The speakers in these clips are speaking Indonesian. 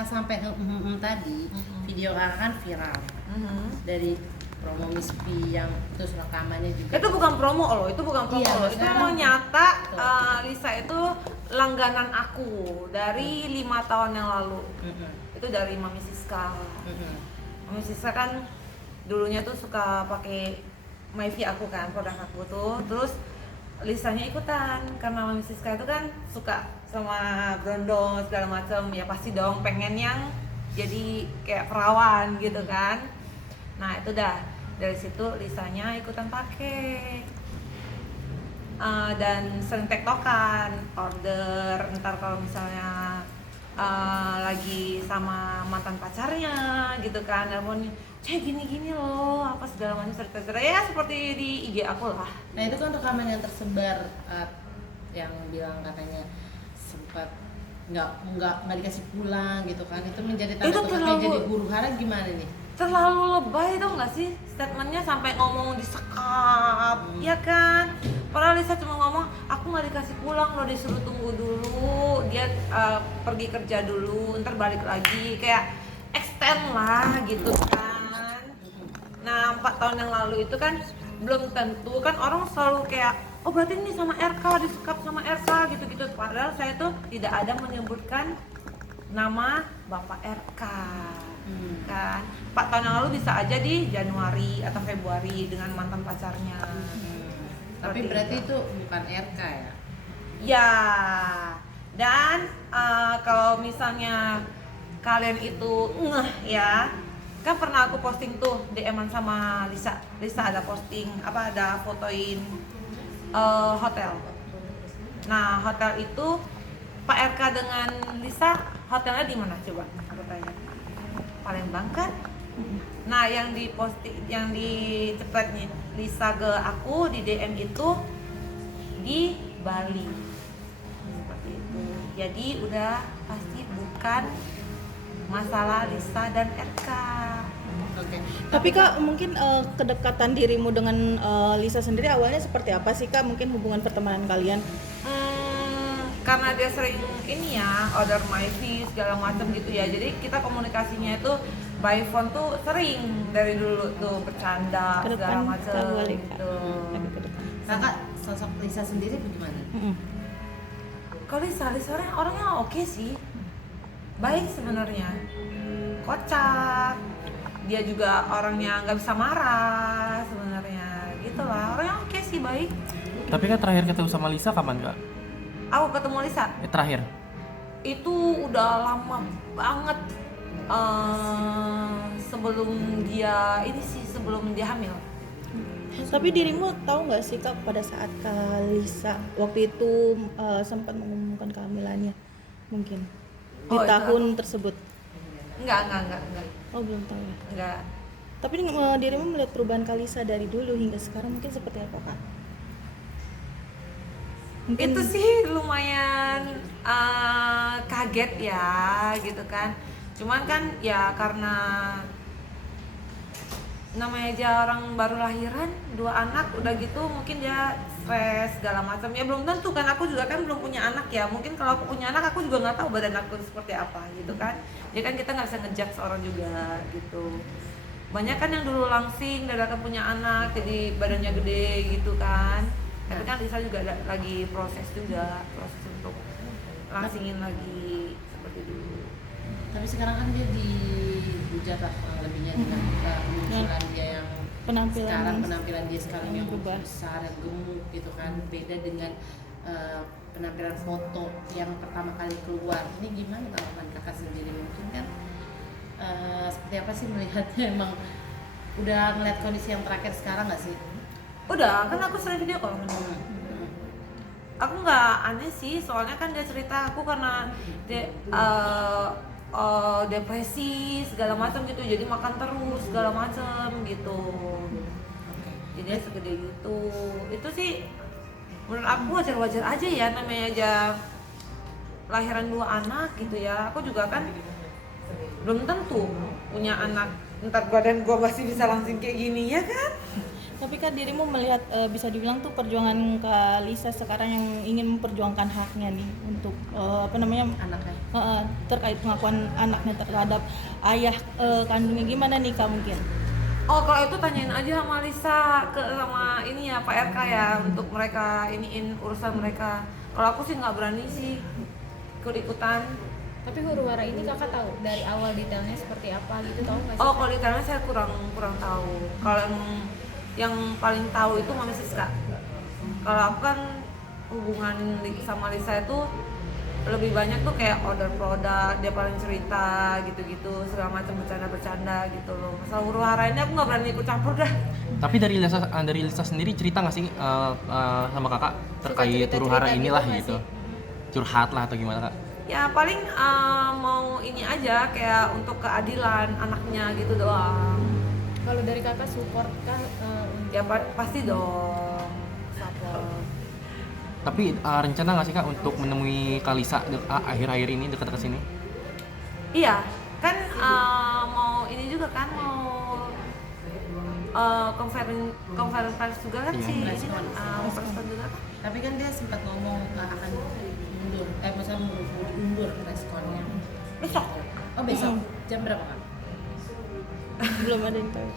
Kakak sampai tadi, video kakak kan viral dari promo Miss P yang terus rekamannya juga. Itu bukan promo loh, itu bukan promo Iya, loh. Itu maksudnya emang nyata. betul. Lisa itu langganan aku dari 5 tahun yang lalu. Itu dari Mami Siska. Mami Siska kan dulunya tuh suka pakai Myvi aku kan, produk aku tuh. Terus Lisanya ikutan karena Mami Siska itu kan suka sama brondong segala macam, ya pasti dong pengen yang jadi kayak perawan gitu kan. Nah itu dah dari situ Lisanya ikutan pakai. Dan sering tektokan, order ntar kalau misalnya lagi sama mantan pacarnya gitu kan, namun gini-gini loh, apa segala macam cerita-cerita ya seperti di IG aku lah. Nah itu kan rekaman yang tersebar yang bilang katanya sempat nggak dikasih pulang gitu kan, itu menjadi tanda Itu tukar terlalu- jadi huru hara gimana nih? Terlalu lebay tau gak sih statementnya, sampai ngomong disekap, ya kan? Padahal Lisa cuma ngomong, aku nggak dikasih pulang loh, disuruh tunggu dulu, dia pergi kerja dulu, ntar balik lagi, kayak extend lah gitu kan. Nah 4 tahun yang lalu itu kan belum tentu kan, orang selalu kayak, oh berarti ini sama RK, disekap sama RK gitu-gitu. Padahal saya tuh tidak ada menyebutkan nama Bapak RK. Kan 4 tahun yang lalu bisa aja di Januari atau Februari dengan mantan pacarnya. Tapi berarti itu bukan RK ya? Ya, dan kalau misalnya kalian itu ya, kan pernah aku posting tuh DM-an sama Lisa. Lisa ada posting ada fotoin hotel. Nah hotel itu Pak RK dengan Lisa hotelnya di mana coba? Aku tanya. Palembang kan? Nah yang di posting, yang di cepatnya Lisa ke aku di DM itu di Bali seperti itu. Jadi udah pasti bukan masalah Lisa dan RK. Oke. Tapi Kak, mungkin kedekatan dirimu dengan Lisa sendiri awalnya seperti apa sih Kak? Mungkin hubungan pertemanan kalian? Karena dia sering ini ya, order Myvi segala macam gitu ya. Jadi kita komunikasinya itu by phone tuh sering dari dulu tuh, bercanda Ke segala depan macam kita balik, Kak. gitu. Lagi ke depan. Kakak sosok Lisa sendiri bagaimana? Kalau Lisa orangnya oke sih, baik sebenarnya, kocak. Dia juga orangnya nggak bisa marah sebenarnya, gitulah. Orangnya oke sih, baik. Tapi kan terakhir ketemu sama Lisa kapan Kak? Aku ketemu Lisa Terakhir? itu udah lama banget, sebelum dia hamil. Tapi dirimu tahu nggak sih Kak, pada saat Kak Lisa waktu itu sempat mengumumkan kehamilannya mungkin di Oh, itu tahun tersebut? Enggak. Oh belum tahu ya. Enggak. Tapi dirimu melihat perubahan Kak Lisa dari dulu hingga sekarang mungkin seperti apa Kak? Mungkin Itu sih lumayan kaget ya gitu kan. Cuman kan ya karena namanya aja orang baru lahiran 2 anak, udah gitu mungkin dia stres segala macam ya, belum tentu kan, aku juga kan belum punya anak ya, mungkin kalau aku punya anak aku juga nggak tahu badan aku seperti apa gitu kan. Jadi kan kita nggak bisa ngejudge seorang juga gitu. Banyak kan yang dulu langsing dadakan punya anak jadi badannya gede gitu kan. Tapi kan Lisa juga lagi proses untuk langsingin lagi seperti dulu. Tapi sekarang kan dia dihujat lah kurang lebihnya dengan kemunculan dia yang penampilan dia sekarang yang berubah, besar, yang gemuk gitu kan, beda dengan penampilan foto yang pertama kali keluar. Ini gimana tanggapan kakak sendiri? Mungkin kan seperti apa sih melihatnya? Emang udah ngeliat kondisi yang terakhir sekarang nggak sih? Udah, kan aku sering video call. Aku nggak aneh sih, soalnya kan dia cerita aku karena dia depresi segala macam gitu, jadi makan terus segala macam gitu. Jadi dia segede gitu. Itu sih menurut aku wajar-wajar aja ya, namanya aja lahiran 2 anak gitu ya. Aku juga kan belum tentu punya anak, ntar badan gua masih bisa langsing kayak gini ya kan. Tapi kan dirimu melihat bisa dibilang tuh perjuangan Kak Lisa sekarang yang ingin memperjuangkan haknya nih untuk apa namanya Anaknya. terkait pengakuan anaknya terhadap ayah kandungnya, gimana nih Kak mungkin? Oh, kalau itu tanyain aja sama Lisa sama ini ya Pak RK ya, untuk mereka iniin urusan mereka. Kalau aku sih nggak berani sih ikut-ikutan. Tapi huru hara ini kakak tahu dari awal detailnya seperti apa gitu, tahu nggak sih? Oh, kalau detailnya saya kurang tahu. Kalau yang paling tahu itu Mami Siska. Kalau aku kan hubungan sama Lisa itu lebih banyak tuh kayak order produk, dia paling cerita gitu-gitu, segala macam bercanda-bercanda gitu loh. Masalah huru hara ini aku nggak berani ikut campur dah. Tapi dari Lisa sendiri cerita nggak sih sama kakak terkait cerita-cerita huru hara gitu inilah nggak gitu? sih? Curhat lah atau gimana kak? Ya paling mau ini aja kayak untuk keadilan anaknya gitu doang. Kalau dari kakak support kah? Ya pasti dong. Support. Tapi rencana nggak sih kak untuk menemui Kak Lisa akhir-akhir ini dekat-dekat sini? Iya, kan mau ini juga kan mau conference pers juga kan Iya. sih ini Press kan conference. press juga kan. Tapi kan dia sempat ngomong akan mundur, maksudnya mundur responnya. Besok. Oh besok jam berapa kan? Belum ada yang tahu.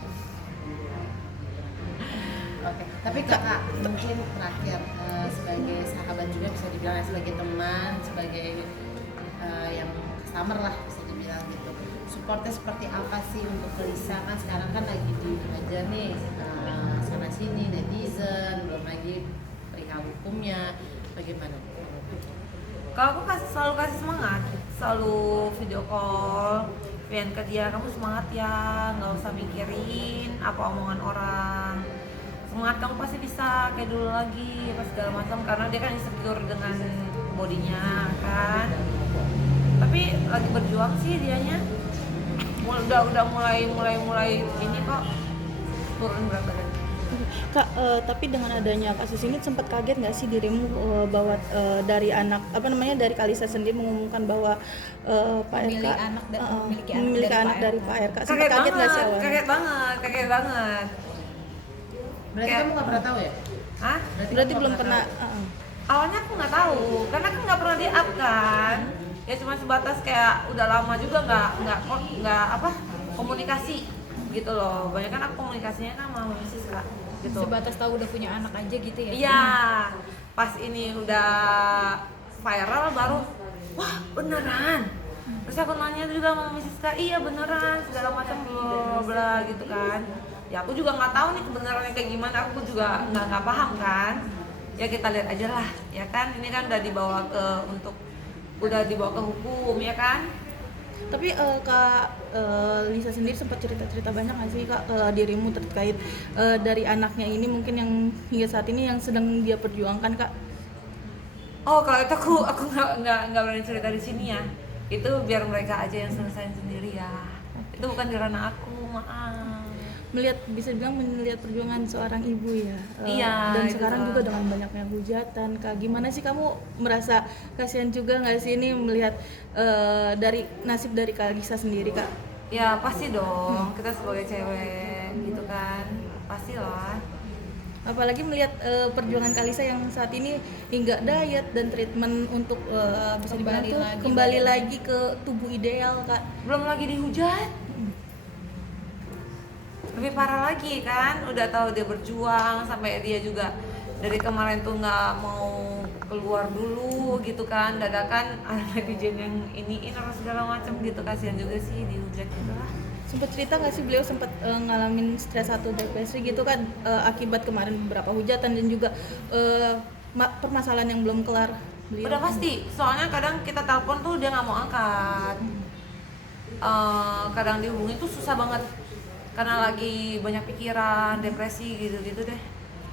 Oke, tapi kakak mungkin terakhir sebagai sahabat juga bisa dibilang ya, sebagai teman, sebagai yang customer lah bisa dibilang gitu. Supportnya seperti apa sih untuk Lisa, kan sekarang kan lagi dihajar nih sana sini netizen, belum lagi perihal hukumnya, bagaimana? Kalau aku selalu kasih semangat, selalu video call, pengen ke dia, kamu semangat ya, nggak usah mikirin apa omongan orang. Semangat, kamu pasti bisa kayak dulu lagi, apa segala macam, karena dia kan insecure dengan bodinya kan. Tapi lagi berjuang sih dianya. Udah mulai ini kok turun berat badan. Kak, tapi dengan adanya kasus ini sempat kaget nggak sih dirimu bahwa dari anak apa namanya dari Kak Lisa sendiri mengumumkan bahwa Pak RK memiliki anak dari Pak RK. Sempat kaget nggak sih awalnya? Kaget banget. Berarti Kayak- kamu nggak pernah tahu ya? Hah? Berarti kamu belum nggak pernah. tahu. Awalnya aku nggak tahu, karena kan nggak pernah di up kan. Ya cuma sebatas kayak udah lama juga nggak apa komunikasi gitu loh. Banyak kan aku komunikasinya kan sama Mrs. Kak gitu. Sebatas tahu udah punya anak aja gitu ya? Iya, pas ini udah viral baru, wah beneran. Terus aku nanya juga sama Mrs. K, iya beneran, segala macam bla bla gitu kan. Ya aku juga nggak tahu nih kebenarannya kayak gimana, aku juga nggak paham kan. Ya kita lihat aja lah, ya kan. Ini kan udah dibawa ke hukum, ya kan. Tapi Kak Lisa sendiri sempat cerita-cerita banyak nggak sih Kak ke dirimu terkait dari anaknya ini mungkin yang hingga saat ini yang sedang dia perjuangkan Kak? Oh kalau itu aku nggak berani cerita di sini ya. Itu biar mereka aja yang selesaiin sendiri ya. Itu bukan di ranah aku, maaf. Bisa dibilang melihat perjuangan seorang ibu ya. Iya, Dan itu sekarang tuh. juga dengan banyaknya hujatan Kak, gimana sih kamu merasa kasihan juga nggak sih ini melihat dari nasib dari Kak Lisa sendiri Kak? Ya pasti dong, kita sebagai cewek gitu kan, pastilah. Apalagi melihat perjuangan Kak Lisa yang saat ini hingga diet dan treatment untuk bisa dibilang Kembali tuh lagi kembali badannya. lagi ke tubuh ideal Kak. Belum lagi dihujat. Lebih parah lagi kan, udah tahu dia berjuang sampai dia juga dari kemarin tuh nggak mau keluar dulu gitu kan, dadakan ada netizen yang iniin atau segala macam gitu, kasihan juga sih dihujat gitu lah. Sempat cerita nggak sih beliau sempat ngalamin stres atau depresi gitu kan akibat kemarin beberapa hujatan dan juga permasalahan yang belum kelar beliau? Udah pasti, soalnya kadang kita telepon tuh dia nggak mau angkat. Kadang dihubungin tuh susah banget karena lagi banyak pikiran, depresi gitu-gitu deh.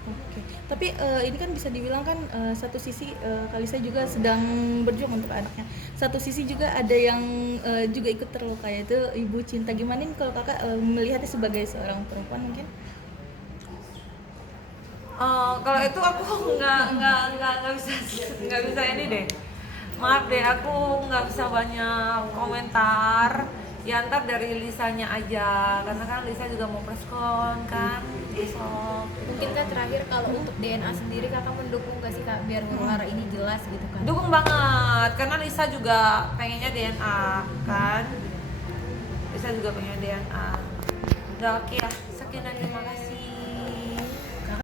Oke. Tapi ini kan bisa dibilang kan satu sisi Kak Lisa juga sedang berjuang untuk anaknya. Satu sisi juga ada yang juga ikut terluka yaitu ibu cinta. Gimana nih kalau kakak melihatnya sebagai seorang perempuan mungkin? Kalau itu aku nggak bisa ini deh. Maaf deh, aku nggak bisa banyak komentar Ya ntar dari Lisanya aja, karena kan Lisa juga mau preskon kan besok. Mungkin Kak terakhir kalau untuk DNA sendiri Kakak mendukung gak sih Kak biar huru-hara ini jelas gitu kan? Dukung banget, karena Lisa juga pengennya DNA kan. Lisa juga pengen DNA. Udah oke ya, sekian dan terima